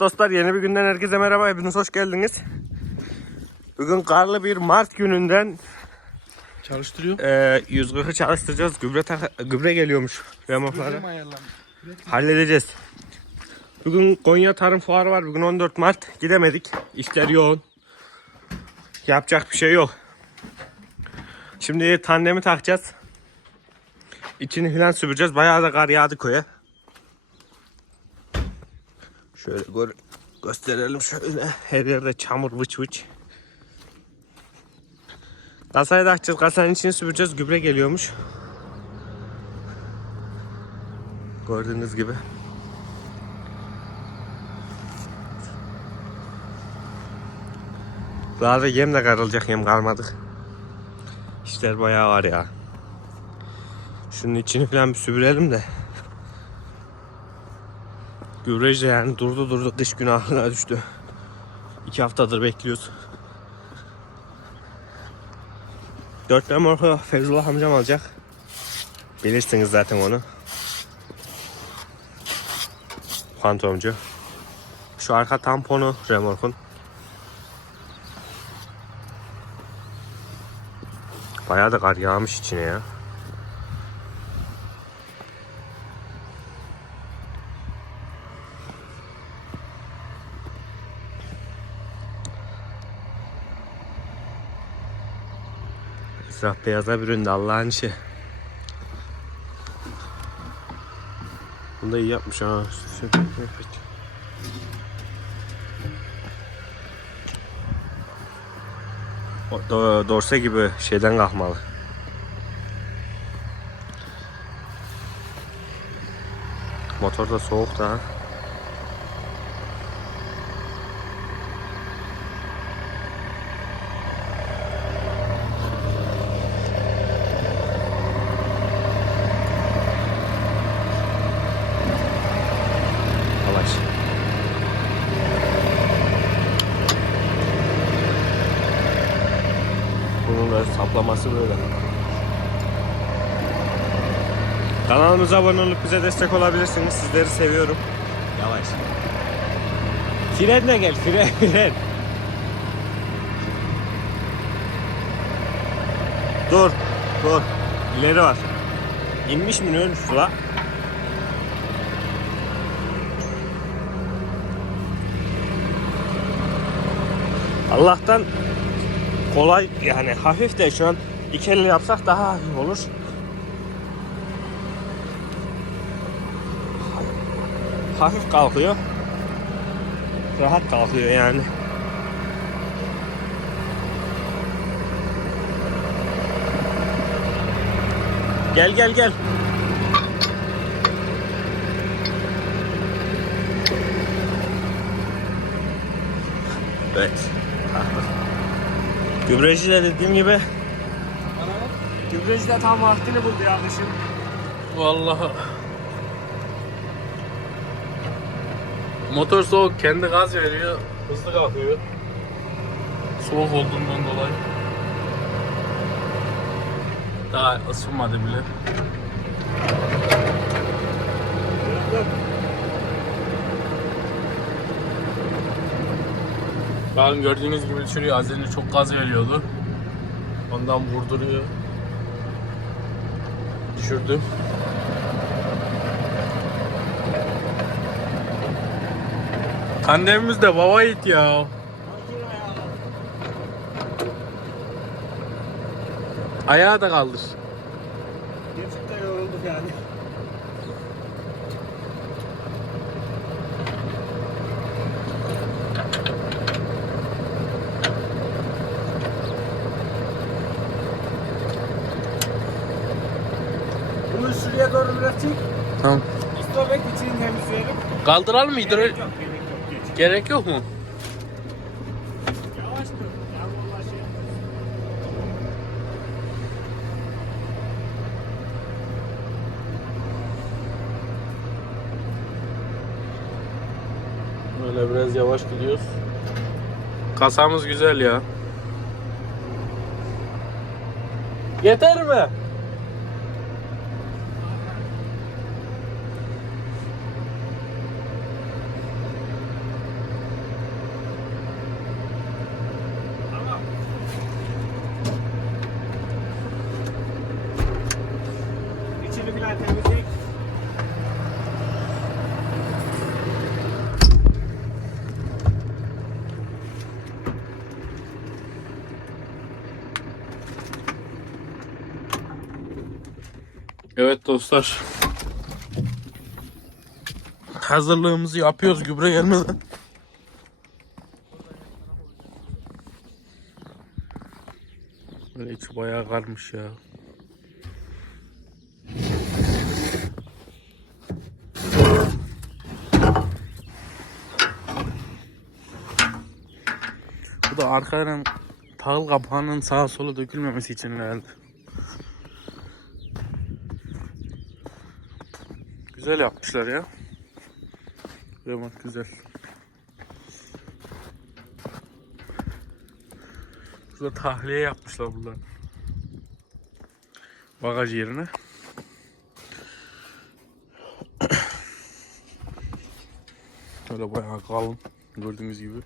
Evet dostlar yeni bir günden herkese merhaba hepiniz hoş geldiniz. Bugün karlı bir Mart gününden Çalıştırıyor. e, 140'ı çalıştıracağız. Gübre, tak- gübre geliyormuş remorklara. Halledeceğiz. Bugün Konya Tarım Fuarı var. Bugün 14 Mart. Gidemedik. İşler yoğun. Yapacak bir şey yok. Şimdi tandemi takacağız. İçini filan süpüreceğiz. Bayağı da kar yağdı köye. Şöyle gör, gösterelim şöyle. Her yerde çamur vıç vıç. Kasayı da açacağız. Kasanın içini süpüreceğiz. Gübre geliyormuş. Gördüğünüz gibi. Daha da yem de karılacak yem kalmadık. İşler bayağı var ya. Şunun içini falan bir süpürelim de. Gübreci yani durdu durdu kış günahına düştü. İki haftadır bekliyoruz. Dört remorku Fevzullah amcam alacak. Bilirsiniz zaten onu. Fantomcu. Şu arka tamponu remorkun. Bayağı da kar yağmış içine ya. Etraf beyaza büründü Allah'ın işi. Bunu da iyi yapmış ha. O do- dorse gibi şeyden kalkmalı. Motor da soğuk da. Yavaş. Saplaması böyle. Kanalımıza abone olup bize destek olabilirsiniz. Sizleri seviyorum. Yavaş. Frenle gel, fren, fren. Dur, dur. İleri var. İnmiş mi ne ölmüş la? Allah'tan kolay yani hafif de şu an iki elle yapsak daha hafif olur. Hafif kalkıyor. Rahat kalkıyor yani. Gel gel gel. Evet. Gübreci de dediğim gibi Gübreci de tam vaktini buldu yanlışım. Vallahi. Motor soğuk, kendi gaz veriyor, hızlı kalkıyor. Soğuk olduğundan dolayı. Daha ısınmadı bile. Bakın gördüğünüz gibi düşürüyor. Az önce çok gaz veriyordu. Ondan vurduruyor. Düşürdüm. Tandemimiz de baba it ya. Ayağı da kaldır. Gerçekten yorulduk yani. Bunu şuraya doğru biraz çek. Tamam. İstobek içini temizleyelim. Kaldıralım mı? Gerek yok, gerek yok. Geç. Gerek yok mu? Yavaş dur. Yağmurla şey. Böyle biraz yavaş gidiyoruz. Kasamız güzel ya. Yeter mi? Evet dostlar. Hazırlığımızı yapıyoruz gübre gelmeden. Böyle bayağı karmış ya. Bu da arkadan tahıl kapağının sağa sola dökülmemesi için herhalde. Güzel yapmışlar ya. Remote güzel. Burada tahliye yapmışlar buradan. Bagaj yerine. Şöyle bayağı kalın. Gördüğünüz gibi.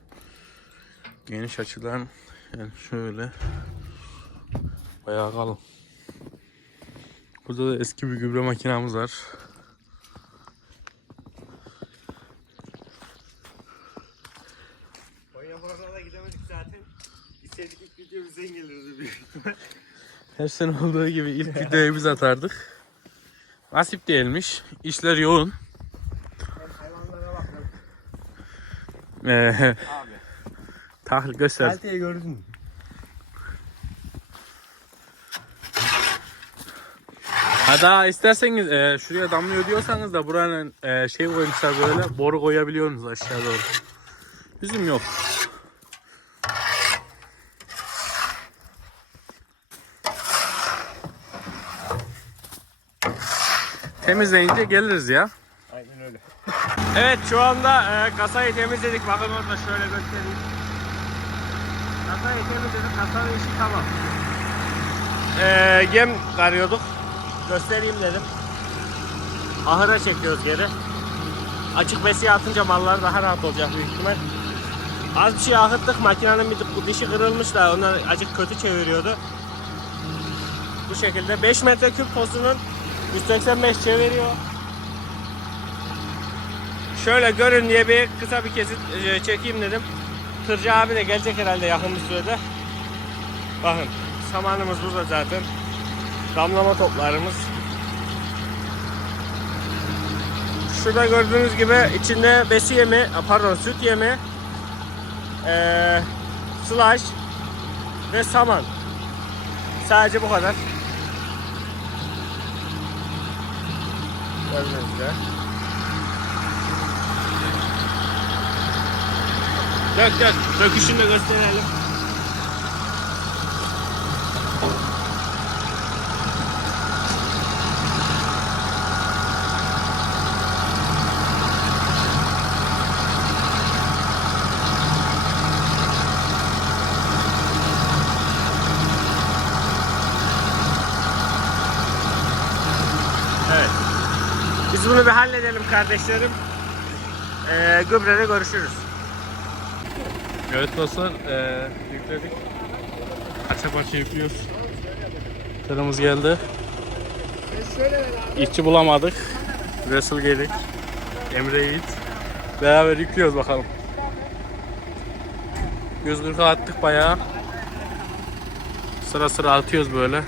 Geniş açıdan yani şöyle bayağı kalın. Burada da eski bir gübre makinamız var. Buralara gidemedik zaten. İstedik ilk video bizden gelirdi büyük. Her sene olduğu gibi ilk videoyu biz atardık. Nasip değilmiş. İşler yoğun. Hayvanlara bakalım. Ee, Abi. tahlil göster. Kaliteyi gördün mü? Ha daha isterseniz e, şuraya damlıyor diyorsanız da buranın e, şey koymuşlar böyle boru koyabiliyorsunuz aşağı doğru. Bizim yok. Temizleyince geliriz ya. Aynen öyle. evet şu anda e, kasayı temizledik. Bakın orada şöyle göstereyim. Kasayı temizledik. Kasanın işi tamam. E, gem karıyorduk. Göstereyim dedim. Ahıra çekiyoruz geri. Açık besiye atınca mallar daha rahat olacak büyük ihtimal. Az bir şey ahıttık. Makinenin bir dişi kırılmış da onlar acık kötü çeviriyordu. Bu şekilde 5 metreküp posunun 185 çeviriyor. Şöyle görün diye bir kısa bir kesit e, çekeyim dedim. Tırcı abi de gelecek herhalde yakın bir sürede. Bakın samanımız burada zaten. Damlama toplarımız. Şurada gördüğünüz gibi içinde besi yemi, pardon süt yemi, eee slash ve saman. Sadece bu kadar. Gibi. Dök dök. Döküşünü de gösterelim. Evet. Biz bunu bir halledelim kardeşlerim. Ee, gübrede görüşürüz. Evet dostlar eee yükledik. Parça parça yüklüyoruz. Tırımız geldi. İşçi bulamadık. Resul geldik. Emre Yiğit. Beraber yüklüyoruz bakalım. 140'a attık bayağı. Sıra sıra atıyoruz böyle.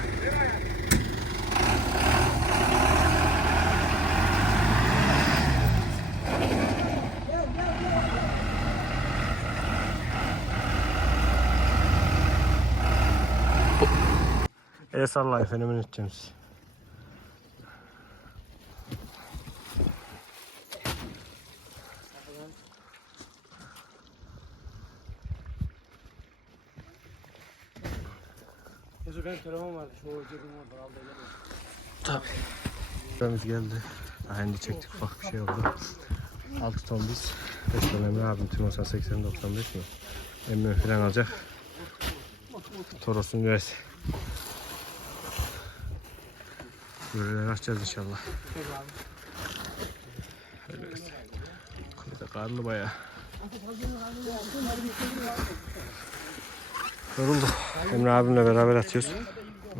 El salla efendim yöneteceğimiz. Tabii. geldi. Aynı çektik ufak bir şey oldu. 6 ton biz. 5 ton Emre abim Timosan 80 95 mi? Emre falan alacak. Toros'un üyesi. Böyle açacağız inşallah. Evet. Kuyuda karlı bayağı. Yorulduk. Emre abimle beraber atıyoruz.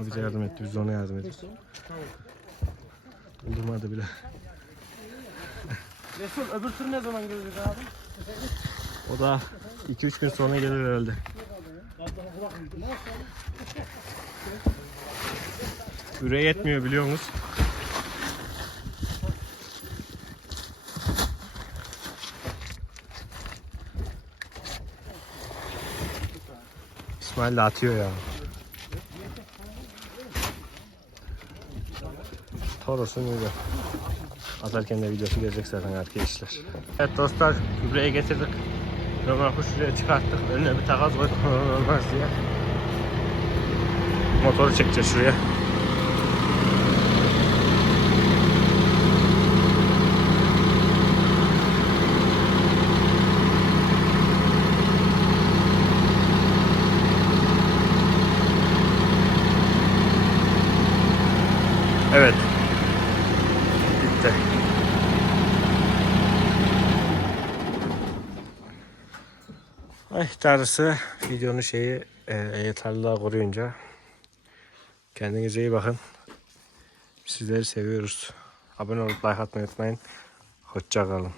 O bize yardım etti, biz de ona yardım ediyoruz. Durmadı bile. Resul öbür tur ne zaman gelecek abi? O da 2-3 gün sonra gelir herhalde. Üre yetmiyor biliyor musunuz? İsmail de atıyor ya. Toros'un Üre. Atarken de videosu gelecek zaten arkadaşlar. Evet dostlar gübreye getirdik. Normal kuş şuraya çıkarttık. Önüne bir takas koyduk. Olmaz diye. Motoru çekeceğiz şuraya. Evet. Bitti. Ay darısı videonun şeyi e, yeterliliğe koruyunca kendinize iyi bakın. Sizleri seviyoruz. Abone olup like atmayı unutmayın. Hoşça kalın.